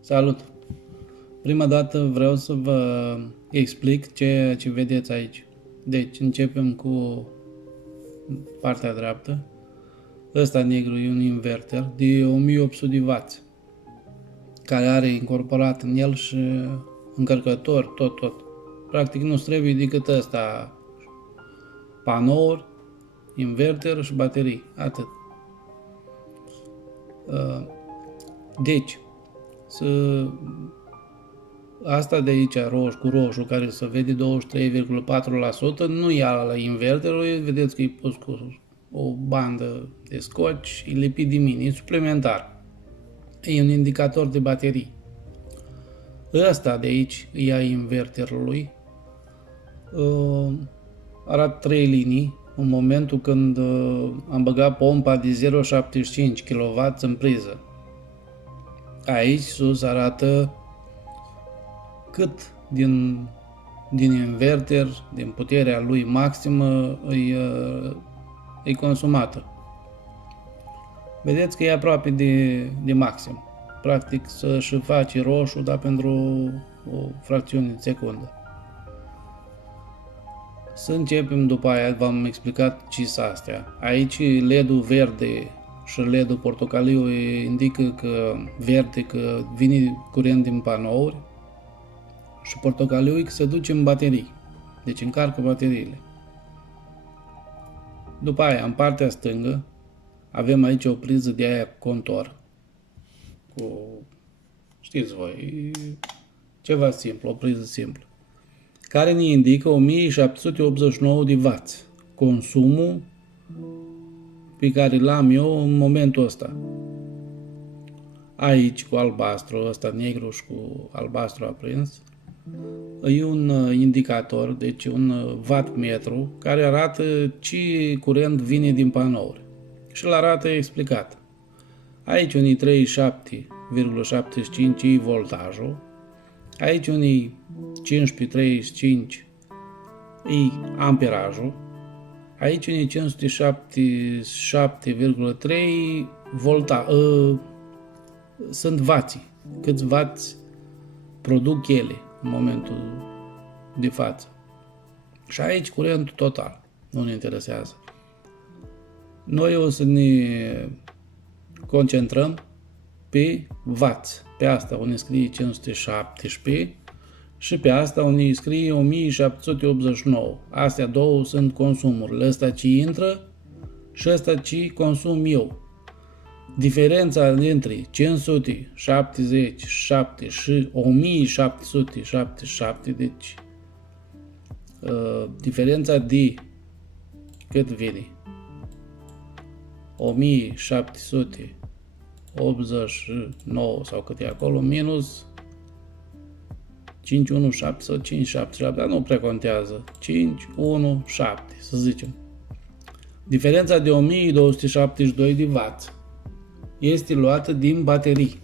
Salut! Prima dată vreau să vă explic ceea ce vedeți aici. Deci începem cu partea dreaptă. Ăsta negru e un inverter de 1800 de W, care are incorporat în el și încărcător, tot. Practic nu trebuie decât ăsta, panouri, inverter și baterii, atât. Deci, asta de aici, roșu cu roșu, care se vede 23,4%, nu e ala inverterului, vedeți că e pus cu o bandă de scoci, e lipit de mine, e suplimentar. E un indicator de baterii. Ăsta de aici e a inverterului, arată 3 linii, în momentul când am băgat pompa de 0,75 kW în priză. Aici sus arată cât din inverter, din puterea lui maximă, e consumată. Vedeți că e aproape de maxim. Practic să-și face roșu, dar pentru o fracțiune de secundă. Să începem după aia, v-am explicat ce sunt astea. Aici LED-ul verde și LED-ul portocaliu indică că verde că vine curent din panouri și portocaliu că se duce în baterii, deci încarcă bateriile. După aia, în partea stângă, avem aici o priză de aia contor, cu, știți voi, ceva simplu, o priză simplă, care ne indică 1789 de W, consumul pe care l-am eu în momentul ăsta. Aici cu albastru, ăsta negru și cu albastru aprins, e un indicator, deci un wattmetru, care arată ce curent vine din panouri. Și îl arată explicat. Aici unii 37,75 e voltajul, aici unii 15,35 e amperajul, aici unii 577,3 sunt vații, câți vați produc ele în momentul de față. Și aici curentul total, nu ne interesează. Noi o să ne concentrăm pe vați. Pe asta unde scrie 517 și pe asta unde scrie 1789. Astea două sunt consumurile. Ăsta ce intră și ăsta ce consum eu. Diferența dintre 577 și 1777, deci diferența de cât vine? 1789 sau cât e acolo, minus 517 sau 577, dar nu prea contează, 517 să zicem. Diferența de 1272 de W este luată din baterii.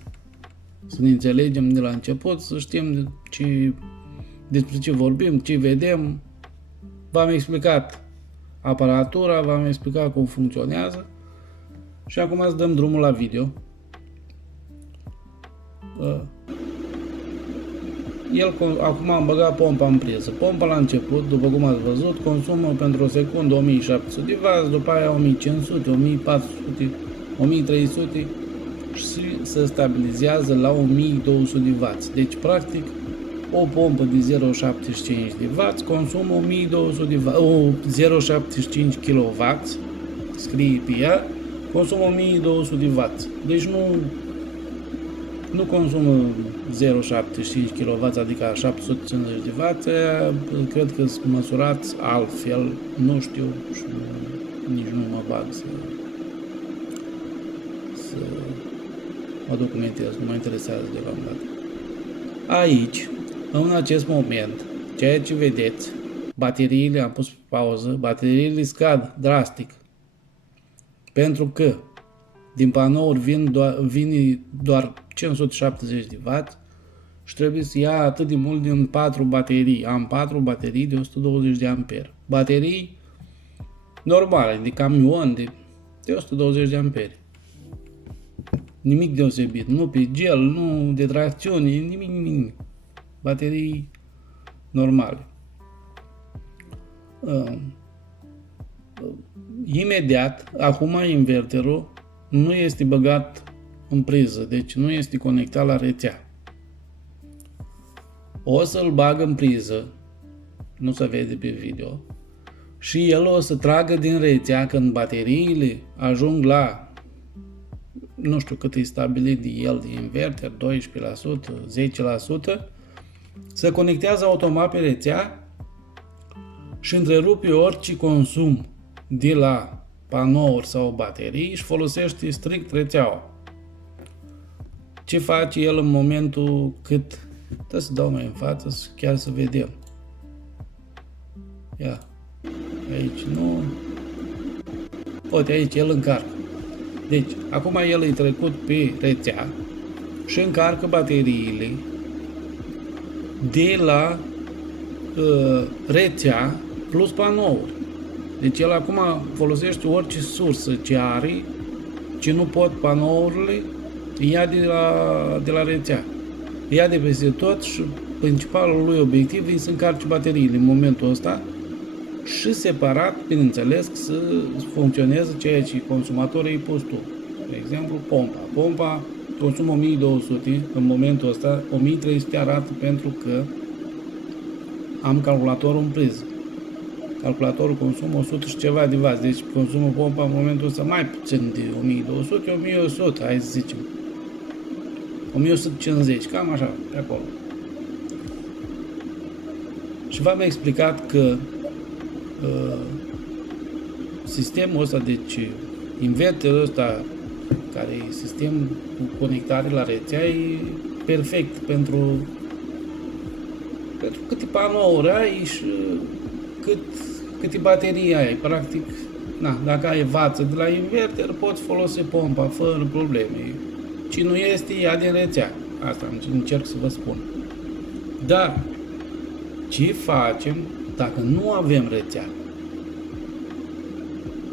Să ne înțelegem de la început, să știm despre ce vorbim, ce vedem. V-am explicat aparatura, v-am explicat cum funcționează și acum îți dăm drumul la video. Acum am băgat pompa în priză. Pompa la început, după cum ați văzut, consumă pentru o secundă 1700 de W, după aia 1500, 1400, 1300 și se stabilizează la 1200 de W. Deci, practic, o pompă de 0,75 de W consumă 1200 de W, 0,75 kW, scrie pe ea, consumă 1200 de W. Deci nu consumă 0,75 kW, adică 750 de W, cred că sunt măsurați altfel, nu știu și nici nu mă bag să mă documentez, nu mă interesează deocamdată. Aici, în acest moment, ceea ce vedeți, bateriile, am pus pe pauză, bateriile scad drastic, pentru că din panouri vine doar 570 de W și trebuie să ia atât de mult din 4 baterii. Am 4 baterii de 120 de amperi. Baterii normale, de camion, de 120 de amperi. Nimic deosebit, nu pe gel, nu de tracțiune, nimic. Baterii normale. Imediat, acum inverterul nu este băgat în priză, deci nu este conectat la rețea. O să-l bag în priză, nu se vede pe video, și el o să tragă din rețea când bateriile ajung la, nu știu cât e stabilit de el de inverter, 12%, 10%, se conectează automat pe rețea și întrerupe orice consum de la panouri sau baterii și folosește strict rețeaua. Ce face el în momentul cât... Trebuie să dau mai în față chiar să vedem. Ia. Aici nu... Uite, aici el încarcă. Deci, acum el e trecut pe rețea și încarcă bateriile de la rețea plus panouri. Deci el acum folosește orice sursă ce are, ce nu pot panourile, ia de la rețea. Ia de peste tot și principalul lui obiectiv e să încarce bateriile în momentul ăsta și separat, bineînțeles, să funcționeze ceea ce consumatorii îi pus tu. De exemplu, pompa. Pompa consumă 1200, în momentul ăsta 1300 arată pentru că am calculatorul în priză. Calculatorul consumă 100 și ceva de vați, deci consumă pompa în momentul ăsta mai puțin de 1200, 1100, hai să zicem. 1150, cam așa, pe acolo. Și v-am explicat că sistemul ăsta, deci inverterul ăsta, care e sistem cu conectare la rețea, e perfect pentru câte panouri ai și câte baterii ai. Practic, dacă ai vață de la inverter, poți folosi pompa fără probleme. Ce nu este, ia din rețea. Asta încerc să vă spun. Dar, ce facem dacă nu avem rețea?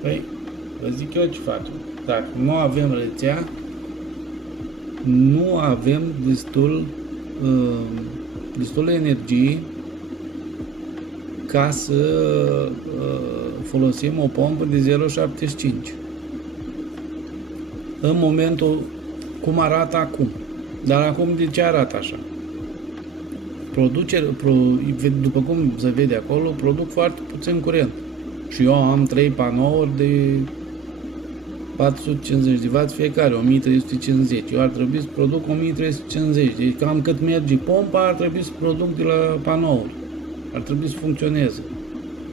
Păi, vă zic eu ce facem. Dacă nu avem rețea, nu avem destul energie ca să folosim o pompă de 0,75. În momentul cum arată acum. Dar acum de ce arată așa? După cum se vede acolo, produc foarte puțin curent. Și eu am 3 panouri de 450 de W fiecare, 1350. Eu ar trebui să produc 1350. Deci cam cât merge pompa, ar trebui să produc de la panouri. Ar trebui să funcționeze.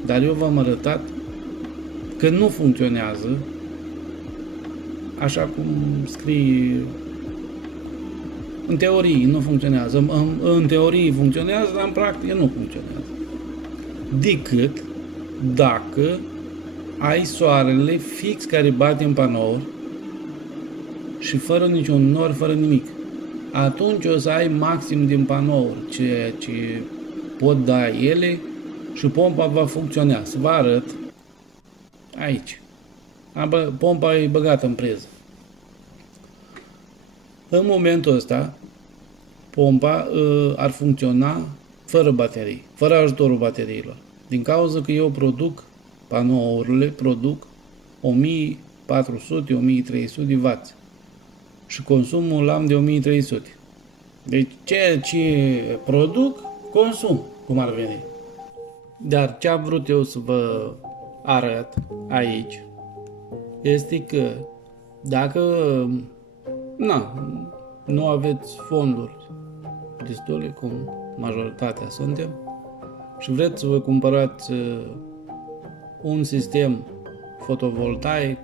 Dar eu v-am arătat că nu funcționează așa cum scrie. În teorie nu funcționează. În teorie funcționează, dar în practică nu funcționează. Decât dacă ai soarele fix care bate în panouri și fără niciun nor, fără nimic. Atunci o să ai maxim din panouri, ceea ce pot da ele și pompa va funcționa. Să vă arăt aici. Pompa e băgată în priză. În momentul ăsta, pompa ar funcționa fără baterii, fără ajutorul bateriilor. Din cauza că eu panourile produc 1400-1300 de W și consumul l-am de 1300. Deci ceea ce produc, consum, cum ar veni. Dar ce am vrut eu să vă arăt aici este că dacă nu aveți fonduri destule, cum majoritatea suntem, și vreți să vă cumpărați un sistem fotovoltaic,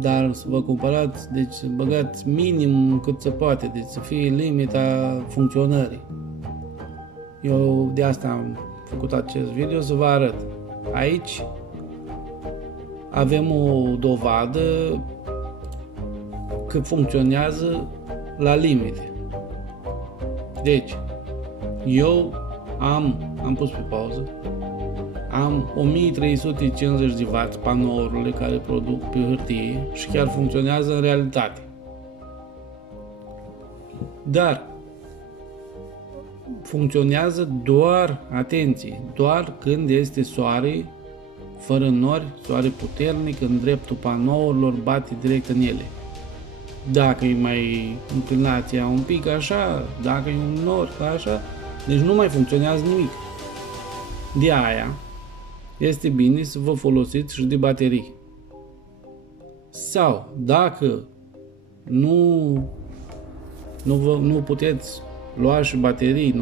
dar să vă cumpărați, deci să băgați minim cât se poate, deci să fie limita funcționării. Eu de asta am făcut acest video, să vă arăt. Aici avem o dovadă că funcționează la limite. Deci, eu am pus pe pauză, am 1350 de W panourile care produc pe hârtie și chiar funcționează în realitate. Dar funcționează doar, atenție, doar când este soare, fără nori, soare puternic, în dreptul panourilor, bate direct în ele. Dacă e mai înclinația un pic așa, dacă e un nor așa, deci nu mai funcționează nimic. De aia este bine să vă folosiți și de baterii. Sau dacă nu puteți lua și baterii,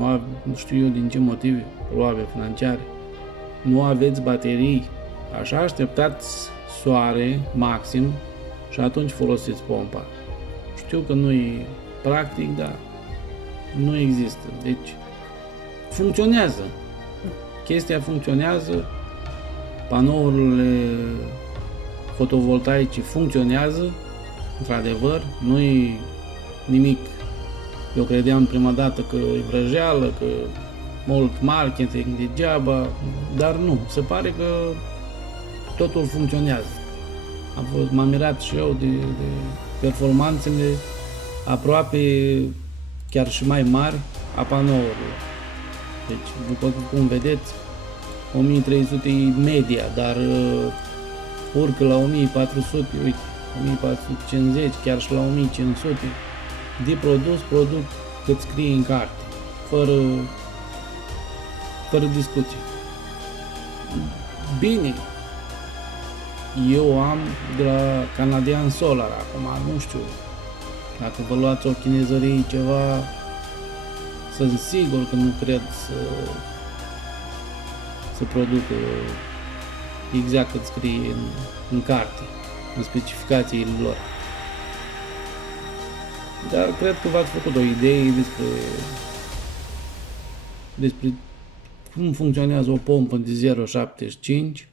nu știu eu din ce motive, probabil financiare, nu aveți baterii, așa așteptați soare maxim și atunci folosiți pompa. Știu că nu e practic, dar nu există. Deci funcționează. Chestia funcționează, panourile fotovoltaice funcționează, într-adevăr, nu e nimic. Eu credeam prima dată că e vrăjeală, că mult marketing degeaba, dar nu, se pare că totul funcționează. M-am mirat și eu de performanțele aproape chiar și mai mari a panourilor. Deci, după cum vedeți, 1300 e media, dar urcă la 1400, uite, 1450, chiar și la 1500 de produc cât scrie în carte, fără discuție. Bine, eu am de la Canadian Solar acum, nu știu, dacă vă luați o chinezărie ceva, sunt sigur că nu cred să producă exact cât scrie în carte, în specificațiile lor. Dar cred că v-ați făcut o idee despre cum funcționează o pompă de 0,75